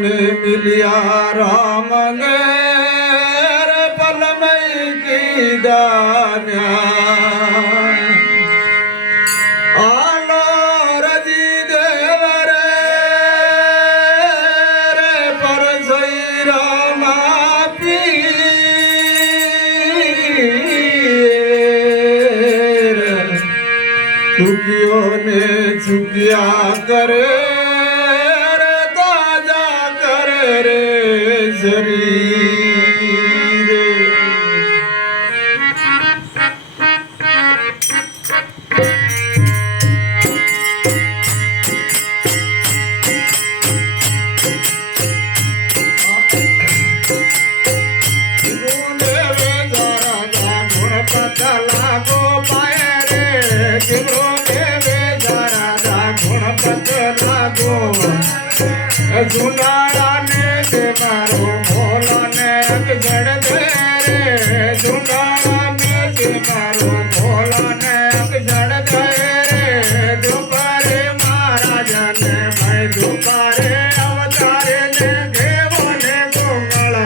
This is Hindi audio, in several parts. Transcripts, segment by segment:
ने मिलिया राम गेर पल में की दान्या आलो रजी देव रे पर सई रामा पीर दुखियों ने चुकिया करे झुंडारा ने दे मारो भोला ने अगजड़ दे रे झुंडारा ने दे मारो भोला ने अगजड़ दे रे दोपहरे महाराज ने भाई दोपहरे अवतारे ने देवो ने गोंगला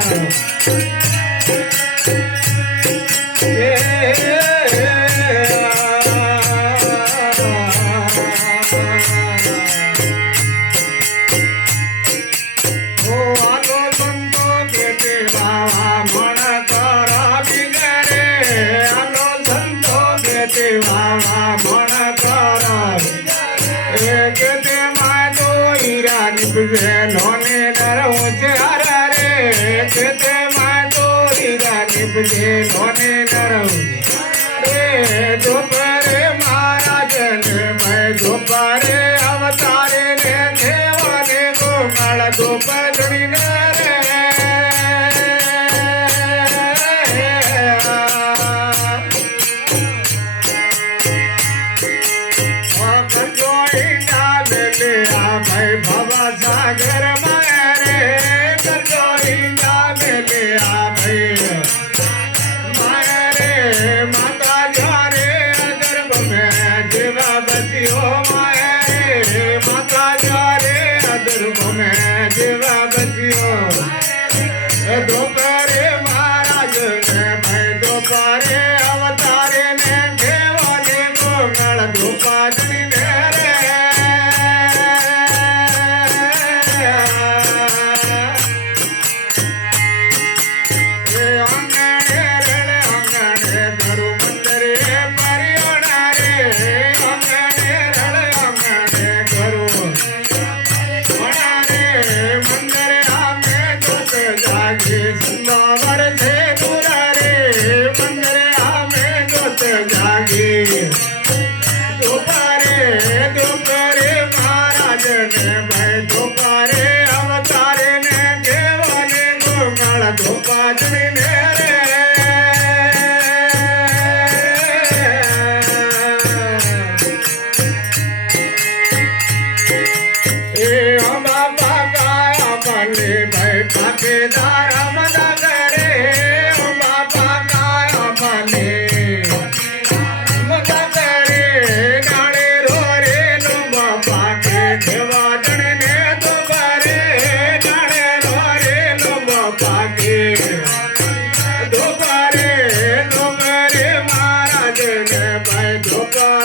लोने दर ऊंचे हरा रे कहते मैं तो हीरा निपजे लोने दर रे दोपहरे महाराज ने मैं दोपहरे अवतारे ने देवाने को काल दोपहरी ने रे भाई बाबा सागर मारे करजोइंदा मेले आ भाई मारे माता जारे गर्भ में जीवा बचियो मारे माता जारे गर्भ में जीवा बचियो दोपहरे महाराज ने भाई दोपहरे अवतारे ने देवाने को गल दोपहरी ने दोपहरे महाराज ने भाई दोपहर